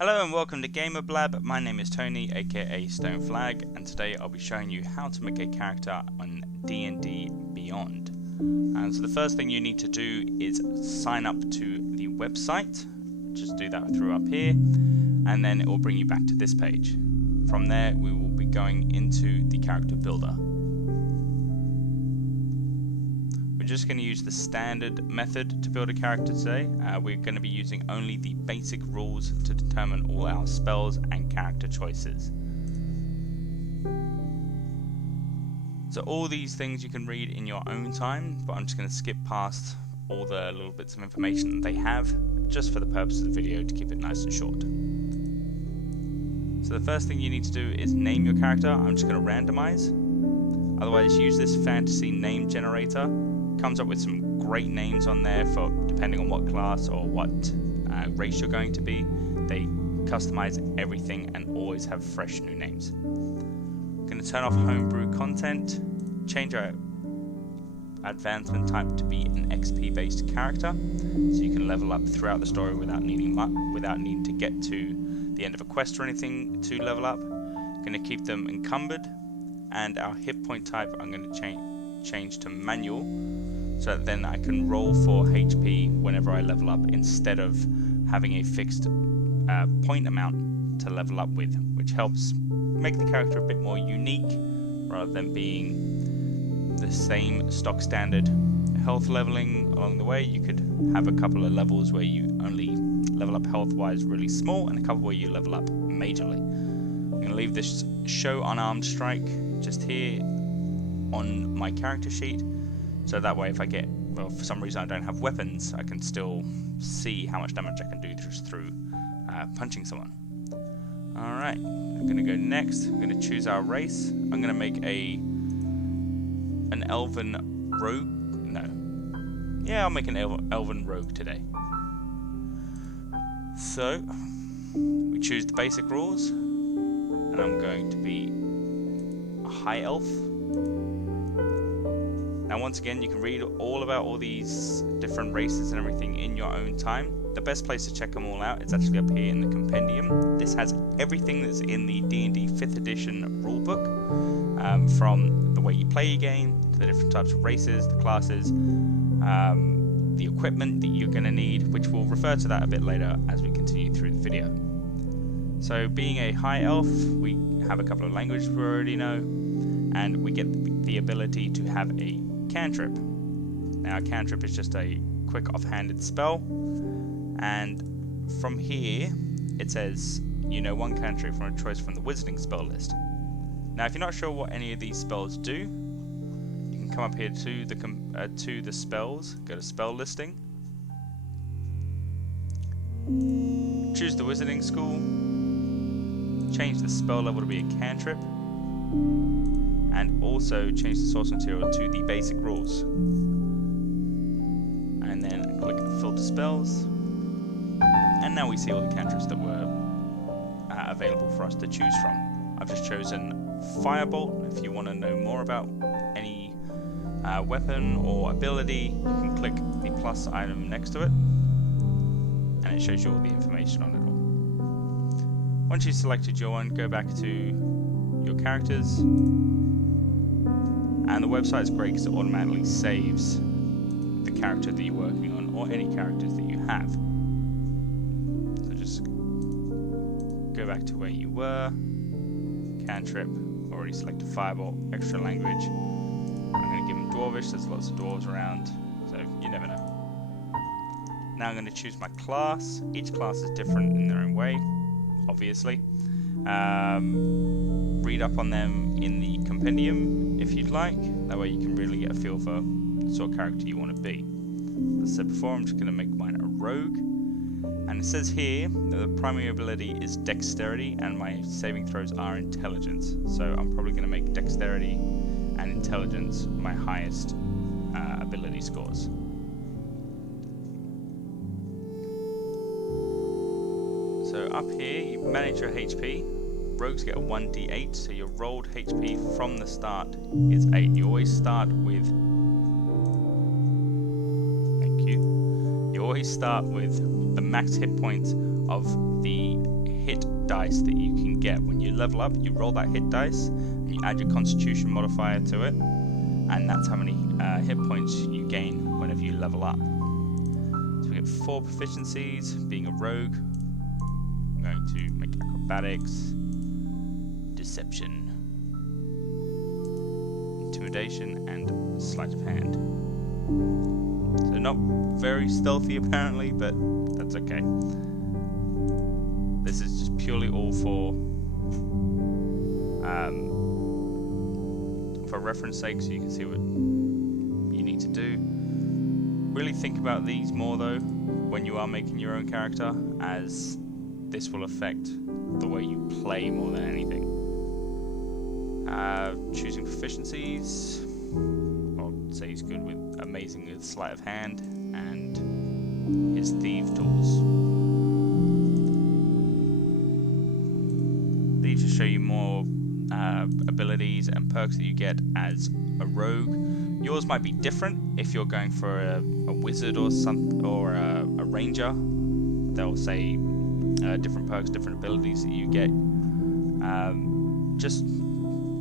Hello and welcome to Gamer Blab. My name is Tony, aka Stone Flag, and today I'll be showing you how to make a character on D&D Beyond. So the first thing you need to do is sign up to the website. Just do that through up here, and then it will bring you back to this page. From there, we will be going into the character builder. We're just going to use the standard method to build a character today. We're going to be using only the basic rules to determine all our spells and character choices. So all these things you can read in your own time, but I'm just going to skip past all the little bits of information that they have, just for the purpose of the video to keep it nice and short. So the first thing you need to do is name your character. I'm just going to randomize. Otherwise, use this fantasy name generator. Comes up with some great names on there for depending on what class or what race you're going to be. They customize everything and always have fresh new names. I'm going to turn off homebrew content, change our advancement type to be an XP based character, so you can level up throughout the story without needing to get to the end of a quest or anything to level up. I'm going to keep them encumbered, and our hit point type I'm going to change to manual, so that then I can roll for HP whenever I level up instead of having a fixed point amount to level up with, which helps make the character a bit more unique rather than being the same stock standard health leveling along the way. You could have a couple of levels where you only level up health wise really small and a couple where you level up majorly. I'm going to leave this show unarmed strike just here on my character sheet, so that way if I get, well, for some reason I don't have weapons, I can still see how much damage I can do just through punching someone. Alright, I'm going to go next. I'm going to choose our race. I'm going to make an elven rogue. No. Yeah, I'll make an elven rogue today. So, we choose the basic rules, and I'm going to be a high elf. Now once again, you can read all about all these different races and everything in your own time. The best place to check them all out is actually up here in the compendium. This has everything that's in the D&D 5th edition rulebook, from the way you play your game, to the different types of races, the classes, the equipment that you're going to need, which we'll refer to that a bit later as we continue through the video. So being a high elf, we have a couple of languages we already know, and we get the ability to have a cantrip. Now a cantrip is just a quick offhanded spell, and from here it says you know one cantrip from a choice from the wizarding spell list. Now if you're not sure what any of these spells do, you can come up here to the spells, go to spell listing, choose the wizarding school, change the spell level to be a cantrip, and also change the source material to the basic rules, and then click filter spells, and now we see all the cantrips that were available for us to choose from. I've just chosen Firebolt. If you want to know more about any weapon or ability, you can click the plus item next to it, and it shows you all the information on it all. Once you've selected your one, go back to your characters, and the website's great because it automatically saves the character that you're working on, or any characters that you have. So just go back to where you were, cantrip, already selected Firebolt, extra language. I'm going to give them Dwarvish, there's lots of dwarves around, so you never know. Now I'm going to choose my class. Each class is different in their own way, obviously. Read up on them in the compendium if you'd like, that way you can really get a feel for the sort of character you want to be. As I said before, I'm just going to make mine a rogue, and it says here that the primary ability is dexterity and my saving throws are intelligence, so I'm probably going to make dexterity and intelligence my highest ability scores. So up here you manage your HP. Rogues get a 1d8, so your rolled HP from the start is 8. You always start with... Thank you. You always start with the max hit points of the hit dice that you can get. When you level up, you roll that hit dice, and you add your constitution modifier to it, and that's how many hit points you gain whenever you level up. So we get 4 proficiencies. Being a rogue, I'm going to make acrobatics, deception, intimidation, and sleight of hand. So not very stealthy apparently, but that's okay. This is just purely all for reference sake, so you can see what you need to do. Really think about these more though when you are making your own character, as this will affect the way you play more than anything. Choosing proficiencies, I'll say he's good with amazing with sleight of hand and his thief tools. These just show you more abilities and perks that you get as a rogue. Yours might be different if you're going for a wizard or a ranger. They'll say different perks, different abilities that you get.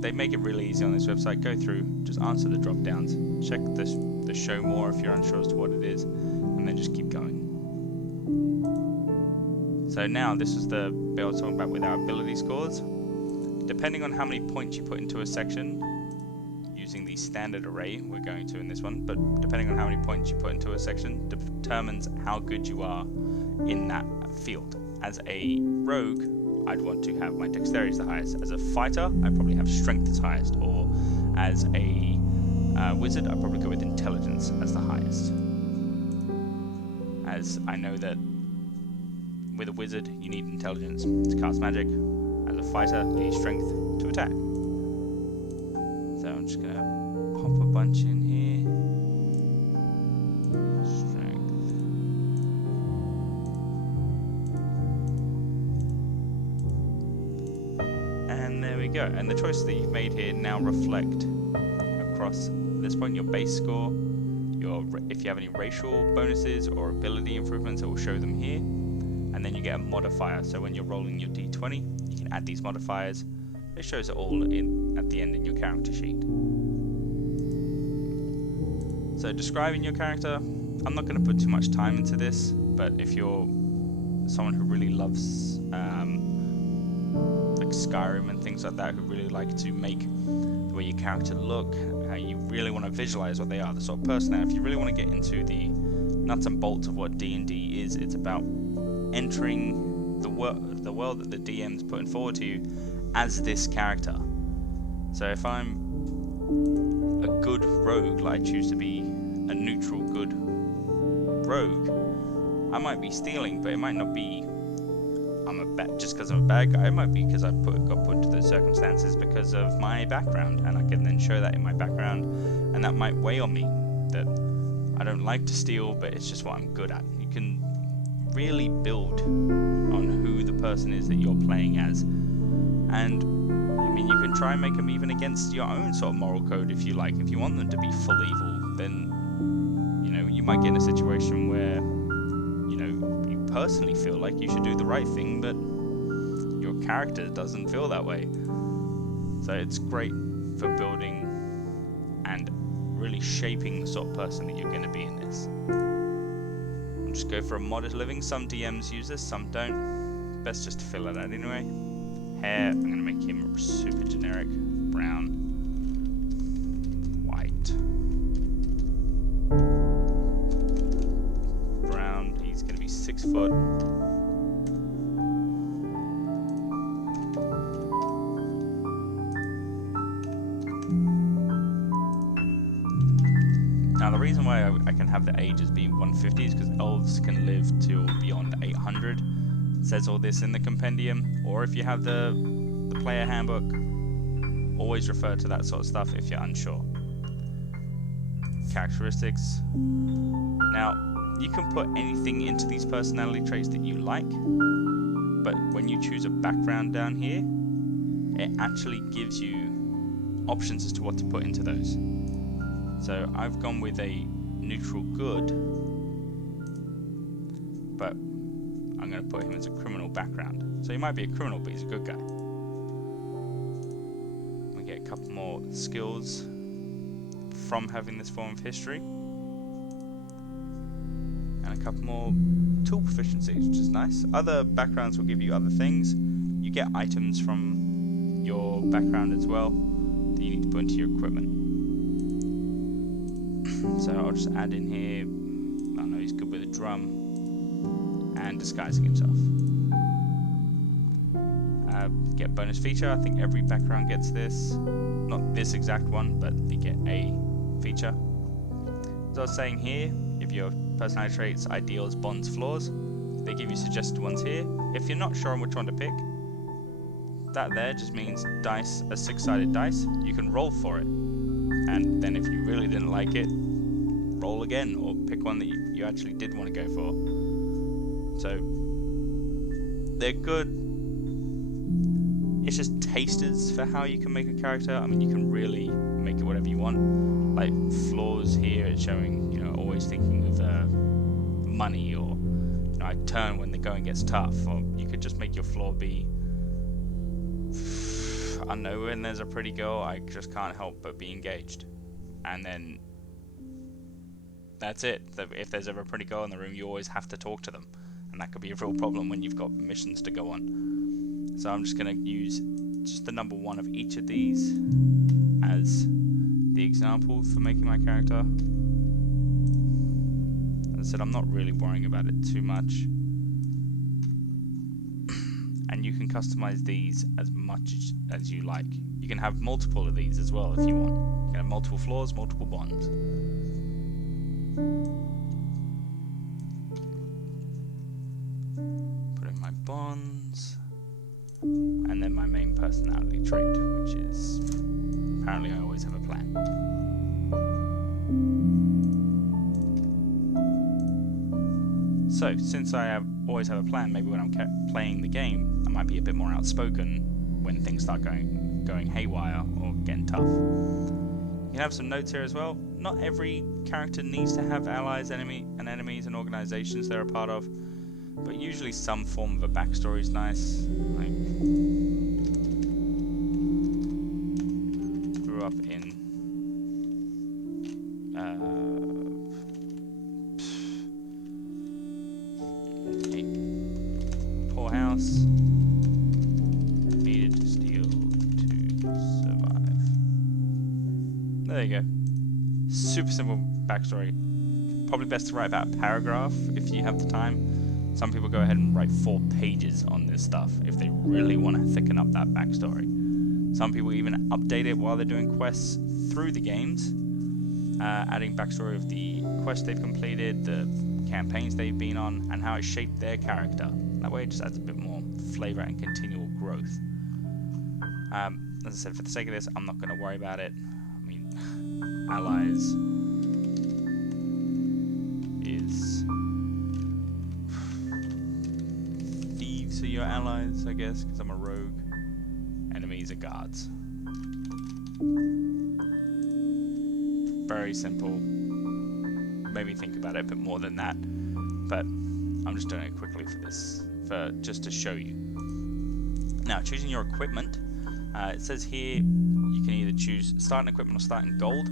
They make it really easy on this website. Go through, just answer the drop downs, check the show more if you're unsure as to what it is, and then just keep going. So now this is the bit I was talking about with our ability scores. Depending on how many points you put into a section, using the standard array we're going to in this one, but depending on how many points you put into a section determines how good you are in that field. As a rogue, I'd want to have my dexterity as the highest. As a fighter, I'd probably have strength as highest, or as a wizard, I'd probably go with intelligence as the highest. As I know that with a wizard, you need intelligence to cast magic. As a fighter, you need strength to attack. So I'm just gonna pop a bunch in here. Strength. And there we go. And the choices that you've made here now reflect across this point your base score, if you have any racial bonuses or ability improvements, it will show them here. And then you get a modifier. So when you're rolling your d20, you can add these modifiers. It shows it all at the end in your character sheet. So describing your character, I'm not going to put too much time into this, but if you're someone who really loves like Skyrim and things like that, who really like to make the way your character look, how you really want to visualize what they are, the sort of person. Now, if you really want to get into the nuts and bolts of what D&D is, it's about entering the world that the DM's putting forward to you as this character. So if I'm a good rogue, like I choose to be a neutral good rogue, I might be stealing, but it might not be just because I'm a bad guy. It might be because I got put into those circumstances because of my background, and I can then show that in my background, and that might weigh on me that I don't like to steal, but it's just what I'm good at. You can really build on who the person is that you're playing as, and I mean, you can try and make them even against your own sort of moral code if you like. If you want them to be full evil, then you might get in a situation where you personally feel like you should do the right thing, but your character doesn't feel that way. So it's great for building and really shaping the sort of person that you're going to be in this. Just go for a modest living. Some DMs use this, some don't. Best just to fill it out anyway. Hair, I'm going to make him super generic. Brown. White. Brown, he's going to be 6 foot. Now the reason why I can have the ages be 150 is because elves can live till beyond 800. It says all this in the compendium, or if you have the player handbook, always refer to that sort of stuff if you're unsure. Characteristics. Now, you can put anything into these personality traits that you like, but when you choose a background down here, it actually gives you options as to what to put into those. So I've gone with a neutral good, but I'm I'm going to put him as a criminal background. So he might be a criminal, but he's a good guy. We get a couple more skills from having this form of history. And a couple more tool proficiencies, which is nice. Other backgrounds will give you other things. You get items from your background as well that you need to put into your equipment. So I'll just add in here, I know he's good with a drum and disguising himself. Get bonus feature. I think every background gets this. Not this exact one, but they get a feature. As I was saying here, if your personality traits, ideals, bonds, flaws, they give you suggested ones here. If you're not sure on which one to pick, that there just means dice, a 6-sided dice. You can roll for it, and then if you really didn't like it, roll again or pick one that you actually did want to go for. So they're good. It's just tasters for how you can make a character. I mean, you can really make it whatever you want. Like flaws here, it's showing, you know, always thinking of money, or, you know, I turn when the going gets tough. Or you could just make your flaw be, I know when there's a pretty girl, I just can't help but be engaged. And then that's it. If there's ever a pretty girl in the room, you always have to talk to them. And that could be a real problem when you've got missions to go on. So I'm just going to use just the number 1 of each of these as the example for making my character. As I said, I'm not really worrying about it too much. And you can customize these as much as you like. You can have multiple of these as well if you want. You can have multiple flaws, multiple bonds. Put in my bonds. And then my main personality trait, which is apparently I always have a plan. So, since I always have a plan, maybe when I'm playing the game, I might be a bit more outspoken when things start going haywire or getting tough. You can have some notes here as well. Not every character needs to have allies, enemies, and organizations they're a part of, but usually some form of a backstory is nice. Like, grew up in a poor house, needed to steal to survive. There you go. Super simple backstory. Probably best to write about a paragraph if you have the time. Some people go ahead and write 4 pages on this stuff if they really want to thicken up that backstory. Some people even update it while they're doing quests through the games, adding backstory of the quests they've completed, the campaigns they've been on, and how it shaped their character. That way it just adds a bit more flavor and continual growth. As I said, for the sake of this, I'm not going to worry about it. I mean, allies is... thieves are your allies, I guess, because I'm a rogue. Enemies are guards. Very simple. Maybe think about it a bit more than that, but I'm just doing it quickly for this, just to show you. Now, choosing your equipment. It says here you can either choose starting equipment or starting gold.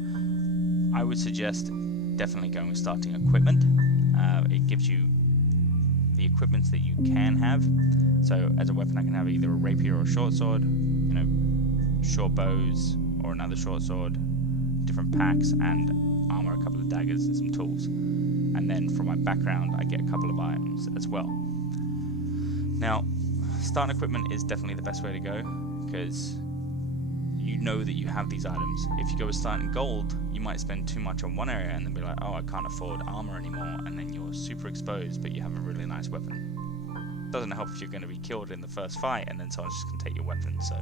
I would suggest definitely going with starting equipment. It gives you the equipments that you can have. So as a weapon, I can have either a rapier or a short sword, you know, short bows or another short sword, different packs, and armor, a couple of daggers, and some tools. And then for my background, I get a couple of items as well. Now, starting equipment is definitely the best way to go, because you know that you have these items. If you go with starting gold, you might spend too much on one area and then be like, oh, I can't afford armor anymore, and then you're super exposed, but you have a really nice weapon. Doesn't help if you're going to be killed in the first fight and then someone's just going to take your weapon. So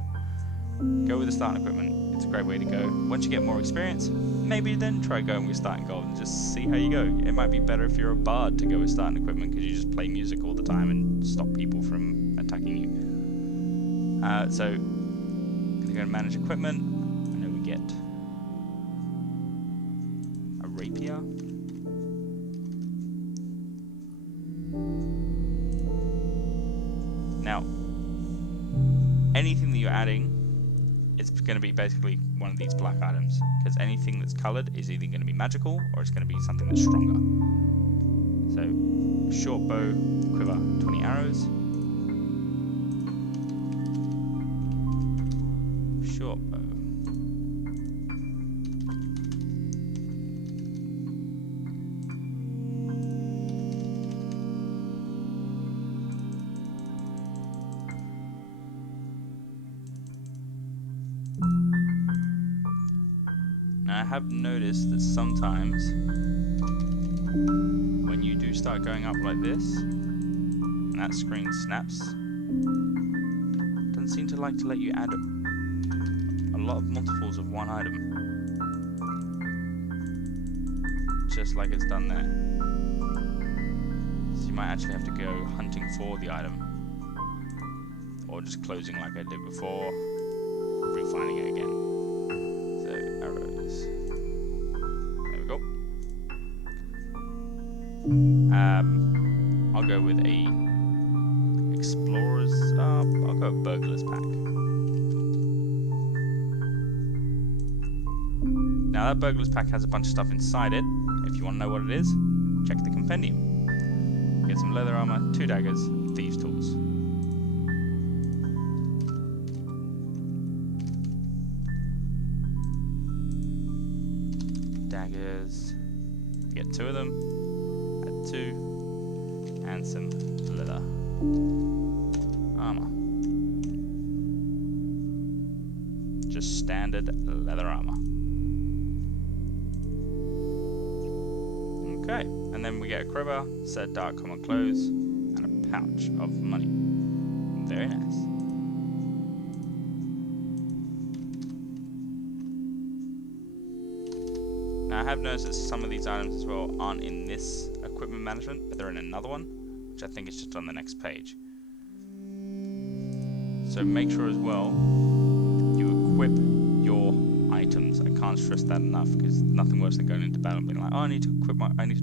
go with the starting equipment. It's a great way to go. Once you get more experience, maybe then try going with starting gold and just see how you go. It might be better if you're a bard to go with starting equipment, because you just play music all the time and stop people from attacking you. So I'm going to go and manage equipment. I know we get a rapier. 2 anything that you're adding, it's going to be basically one of these black items, because anything that's coloured is either going to be magical or it's going to be something that's stronger. So, short bow, quiver, 20 arrows. Short bow. Now I have noticed that sometimes when you do start going up like this, and that screen snaps, it doesn't seem to like to let you add a lot of multiples of one item. Just like it's done there. So you might actually have to go hunting for the item, or just closing like I did before, refining it again. So arrows. There we go. I'll go with a explorer's. I'll go with burglar's pack. Now that burglar's pack has a bunch of stuff inside it. If you want to know what it is, check the compendium. Get some leather armor, 2 daggers, thieves' tools. Daggers. Get 2 of them. Add 2. And some leather armor. Just standard leather armor. Okay, and then we get a crowbar, set of dark common clothes, and a pouch of money. Very nice. Now I have noticed that some of these items as well aren't in this equipment management, but they're in another one, which I think is just on the next page. So make sure as well you equip your items. I can't stress that enough, because nothing worse than going into battle and being like, oh, I need to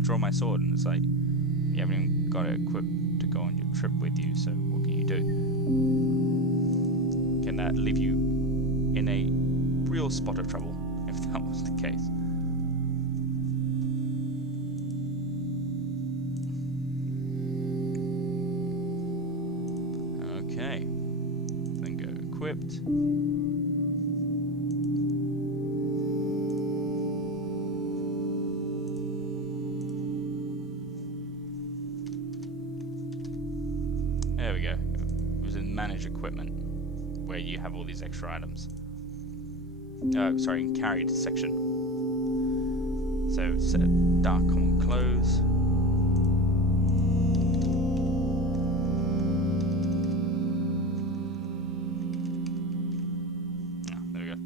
draw my sword, and it's like you haven't even got it equipped to go on your trip with you. So what can you do? Can that leave you in a real spot of trouble if that was the case? Okay, then go equipped. There we go. It was in manage equipment, where you have all these extra items. Sorry, in carried section. So set dark common clothes. There we go.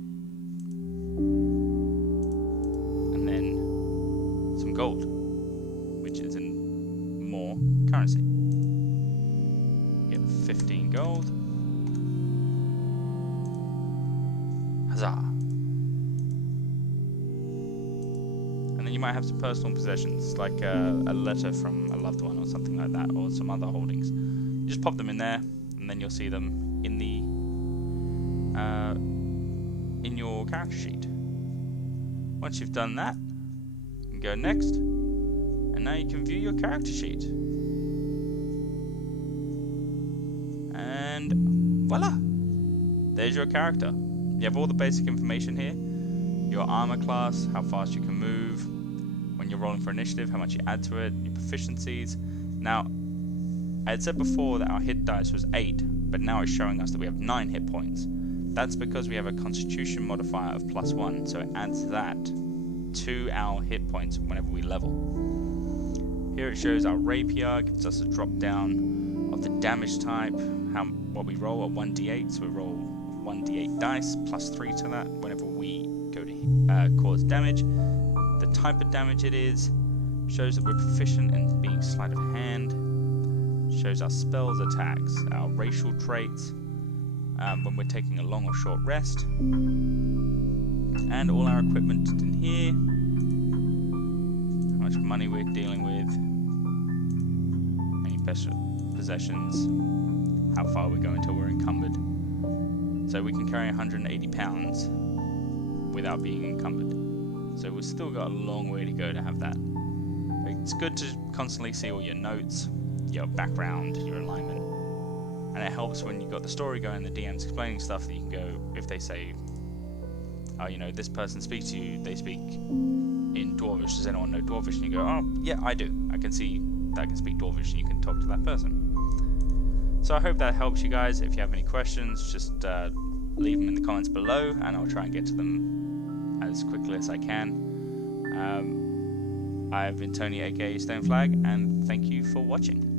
And then some gold, which is in more currency. 15 gold. Huzzah! And then you might have some personal possessions, like a letter from a loved one or something like that, or some other holdings. You just pop them in there, and then you'll see them in the in your character sheet. Once you've done that, you can go next, and now you can view your character sheet. And voila! There's your character. You have all the basic information here. Your armor class, how fast you can move, when you're rolling for initiative, how much you add to it, your proficiencies. Now, I had said before that our hit dice was 8, but now it's showing us that we have 9 hit points. That's because we have a constitution modifier of +1, so it adds that to our hit points whenever we level. Here it shows our rapier, gives us a drop down of the damage type, what we roll at 1d8, so we roll 1d8 dice plus 3 to that whenever we go to cause damage. The type of damage it is, shows that we're proficient in being sleight of hand, shows our spells, attacks, our racial traits, when we're taking a long or short rest, and all our equipment in here, how much money we're dealing with, any special possessions, how far we go until we're encumbered, So we can carry 180 pounds without being encumbered. So we've still got a long way to go to have that. It's good to constantly see all your notes, your background, your alignment. And it helps when you've got the story going, the DM's explaining stuff, that you can go, if they say, oh, you know, this person speaks to you, they speak in Dwarvish, does anyone know Dwarvish? And you go, oh, yeah, I do. I can see that I can speak Dwarvish, and you can talk to that person. So I hope that helps you guys. If you have any questions, just leave them in the comments below, and I'll try and get to them as quickly as I can. I've been Tony, aka Stone Flag, and thank you for watching.